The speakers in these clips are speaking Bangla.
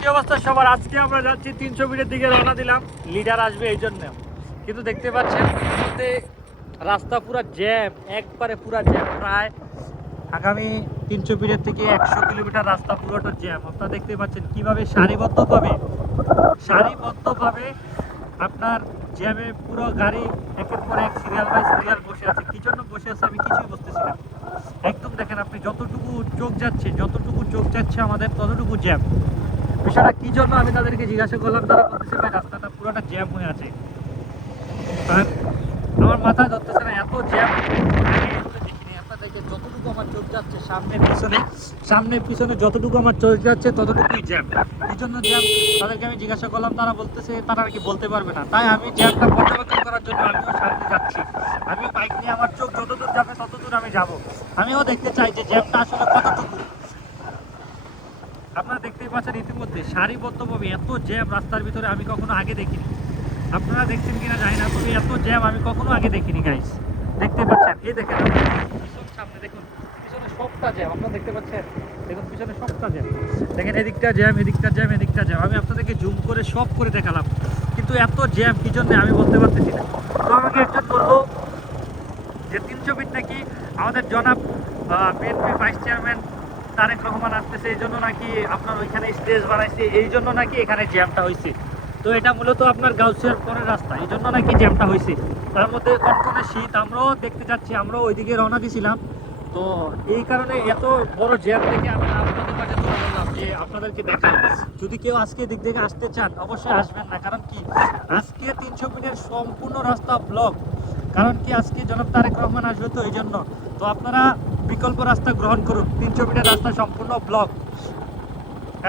কি অবস্থা সবার? আজকে আমরা যাচ্ছি 300 ফিটের দিকে রওনা দিলাম, লিডার আসবে এই জন্য। কিন্তু দেখতে পাচ্ছেন মধ্যে রাস্তা পুরো জ্যাম, একবারে পুরো জ্যাম। প্রায় আগামী 300 ফিটের থেকে 100 কিলোমিটার রাস্তা পুরোটা জ্যাম। আপনারা দেখতে পাচ্ছেন কিভাবে সারিবদ্ধভাবে আপনার জ্যামে পুরো গাড়ি একের পর এক সিরিয়াল বাই সিরিয়াল বসে আছে। কি জন্য বসে আছে আমি কিছুই বুঝতেছি না। একদম দেখেন আপনি, যতটুকু চোখ যাচ্ছে আমাদের ততটুকু জ্যাম। বিষয়টা কি জন্য আমি তাদেরকে জিজ্ঞাসা করলাম, তারা বলতেছে ভাই রাস্তাটা পুরোটা জ্যাম হয়ে আছে। আর আমার মাথায় ধরতেছে না, এত জ্যাম দেখিনি। আপনার দেখে যতটুকু আমার চোখ যাচ্ছে সামনে পিছনে যতটুকু আমার চোখ যাচ্ছে ততটুকুই জ্যাম। এই জন্য জ্যাম তাদেরকে আমি জিজ্ঞাসা করলাম, তারা বলতেছে তারা আর কি বলতে পারবে না। তাই আমি জ্যামটা পর্যবেক্ষণ করার জন্য আমিও সামনে যাচ্ছি। আমিও বাইক নিয়ে, আমার চোখ যতদূর যাবে ততদূর আমি যাব। আমিও দেখতে চাই যে জ্যামটা আসলে কতটুকু। আপনারা দেখতেই পাচ্ছেন ইতিমধ্যে সারিবদ্ধভাবে এত জ্যাম রাস্তার ভিতরে আমি কখনো আগে দেখিনি। আপনারা দেখছেন কিনা জানি না, তবে এত জ্যাম আমি কখনো আগে দেখিনি গাইস। দেখতে পাচ্ছেন, এই দেখেন সামনে দেখুন, পিছনে সবটা জ্যাম। আপনারা দেখতে পাচ্ছেন, দেখুন পিছনে সবটা জ্যাম। দেখেন এদিকটা জ্যাম, এদিকটা জ্যাম, এদিকটা জ্যাম। আমি আপনাদেরকে জুম করে সব করে দেখালাম, কিন্তু এত জ্যাম কি জন্য আমি বলতে পারতেছি না। তো আমাকে একজন বললো যে 300 ফিট নাকি আমাদের জনাব BNP vice chairman Tarique Rahman আসতেছে, এই জন্য নাকি আপনার ওইখানে স্টেজ বানাইছে, এই জন্য নাকি এখানে জ্যামটা হয়েছে। তো এটা মূলত আপনার গাউসিয়ার পরের রাস্তা, এই জন্য নাকি জ্যামটা হয়েছে। তার মধ্যে কনকনে শীত, আমরাও দেখতে যাচ্ছি, আমরাও ওইদিকে রওনা দিয়েছিলাম। তো এই কারণে এত বড় জ্যাম দেখে আমি আপনাদের কাছে তুলে ধরলাম যে আপনাদেরকে দেখাই। যদি কেউ আজকে দিক থেকে আসতে চান অবশ্যই আসবেন না, কারণ কি আজকে 300 ফিটের সম্পূর্ণ রাস্তা ব্লক। কারণ কি আজকে জনাব তারেক রহমান আসবে, তো এই জন্য। তো আপনারা বিকল্প রাস্তা গ্রহণ করুন, 300 ফিটের রাস্তা সম্পূর্ণ ব্লক।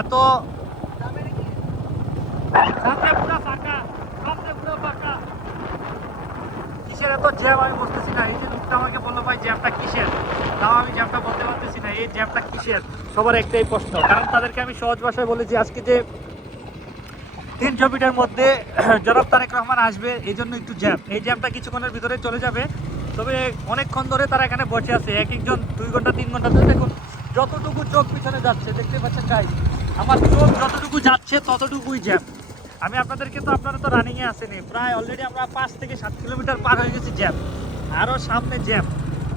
এত কিসের এত জ্যাম আমি বুঝতেছি না। এই যে লোকটা আমাকে বললো ভাই জ্যামটা কিসের, তাও আমি জ্যামটা বলতে পারতেছি না এই জ্যামটা কিসের। সবার একটাই প্রশ্ন, কারণ তাদেরকে আমি সহজ ভাষায় বলেছি আজকে যে 300 ফিটের মধ্যে জনাব তারেক রহমান আসবে, এই জন্য একটু জ্যাম। এই জ্যামটা কিছুক্ষণের ভিতরে চলে যাবে, তবে অনেকক্ষণ ধরে তারা এখানে বসে আছে, এক একজন 2 ঘন্টা 3 ঘন্টা ধরে। দেখুন যতটুকু চোখ পিছনে যাচ্ছে, দেখতে পাচ্ছেন গাইস, আমার চোখ যতটুকু যাচ্ছে ততটুকুই জ্যাম। আমি আপনাদেরকে তো, আপনারা তো রানিংয়ে আসেনি, প্রায় অলরেডি আমরা 5 থেকে 7 কিলোমিটার পার হয়ে গেছি জ্যাম, আরও সামনে জ্যাম।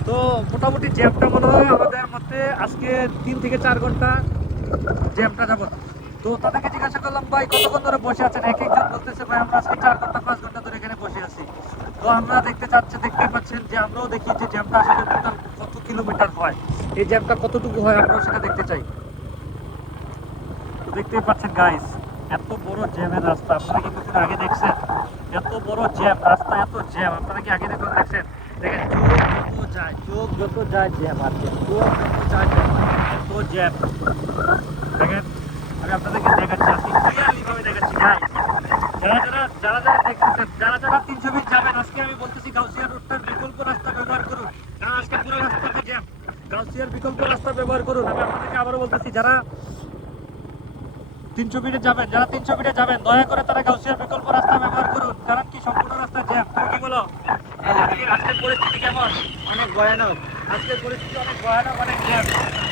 তো মোটামুটি জ্যামটা মনে হয় আমাদের মধ্যে আজকে 3 থেকে 4 ঘন্টা জ্যামটা যাবো। তো তাদেরকে জিজ্ঞাসা করলাম ভাই কতক্ষণ ধরে বসে আছেন, এক একজন বলতেছে ভাই আমরা আজকে 4 ঘন্টা 5 ঘন্টা ধরে এখানে বসে আছি। তো আমরা দেখতেই পাচ্ছেন যে আমরাও দেখি যে জ্যামটা আসলে টোটাল কত কিলোমিটার হয়, এই জ্যামটা কতটুকু হয় আমরাও সেটা দেখতে চাই। তো দেখতেই পাচ্ছেন গাইস, এত বড় জ্যামের রাস্তা আপনারা কি কিছুদিন আগে দেখছেন? এত বড় জ্যাম রাস্তা, এত জ্যাম আপনারা কি আগে দেখছেন? দেখেন চোখ যত যায় জ্যাম আছে, চোখ যত যায় জ্যাম, এত জ্যাম। দেখেন আমি আপনাদেরকে দেখাচ্ছি, আজকে ক্লিয়ারলি ভাবে দেখাচ্ছি গাইস। যারা দেখতেছেন, যারা 300 ফিট যাবেন, আজকে আমি বলতেছি গাউসিয়া রোডটার বিকল্প রাস্তা ব্যবহার করুন, কারণ আজকে পুরো রাস্তাটা জ্যাম। গাউসিয়ার বিকল্প রাস্তা ব্যবহার করুন। আমি আপনাদেরকে আবারও বলতেছি, যারা 300 ফিটে যাবেন দয়া করে তারা গাউসিয়ার বিকল্প রাস্তা ব্যবহার করুন, কারণ কি সম্পূর্ণ রাস্তা জ্যাম। তুমি কি বলো? আজকের পরিস্থিতি কেমন? অনেক ভয়ানক, আজকের পরিস্থিতি অনেক ভয়ানক, অনেক জ্যাম।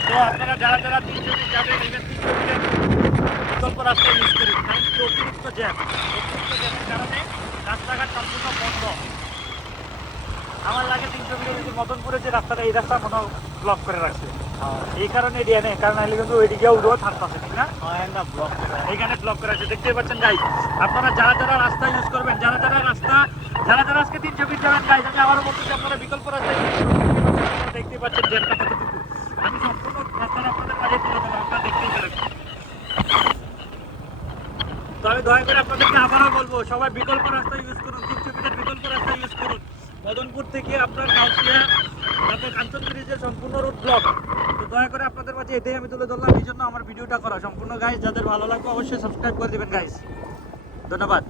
তো আপনারা যারা 300 ফিট যাবেন, এই 300 ফিটের বিকল্প রাস্তা ইউজ করুন, কারণ কি অতিরিক্ত জ্যামের কারণে রাস্তাঘাট সম্পূর্ণ বন্ধ। আমার লাগে 300 ফিটের মদনপুরে যে রাস্তাটা, এই রাস্তা মনে ব্লক করে রাখছে, এই কারণে এরিয়া নেই। কারণ আইলে কিন্তু ওইদিকে উঠেও থাকতেছে, ঠিক না? এইখানে ব্লক করা আছে, দেখতে পাচ্ছেন গাইস। আপনারা যারা রাস্তা ইউজ করবেন, যারা আজকে 300 ফিট যাবেন গাইস, আমি আবারও বলতেছি আপনারা বিকল্প রাস্তা ইউজ করুন। দেখতে পাচ্ছেন জ্যামটা কতটুকু, আমি সম্পূর্ণ রাস্তাটা আপনাদের মাঝে তুলে দেবো, আপনারা দেখতেই পারেন। তো আমি দয়া করে আপনাদেরকে আবারও বলবো, সবাই বিকল্প রাস্তা ইউজ করুন, 300 ফিটের বিকল্প রাস্তা ইউজ করুন। মদনপুর থেকে আপনার গাউসিয়া, তারপর কাঞ্চন ব্রিজের সম্পূর্ণ রোড ব্লক। তো দয়া করে আপনাদের মাঝে এটাই আমি তুলে ধরলাম, এই জন্য আমার ভিডিওটা করা। সম্পূর্ণ গাইস, যাদের ভালো লাগবে অবশ্যই সাবস্ক্রাইব করে দেবেন গাইস। ধন্যবাদ।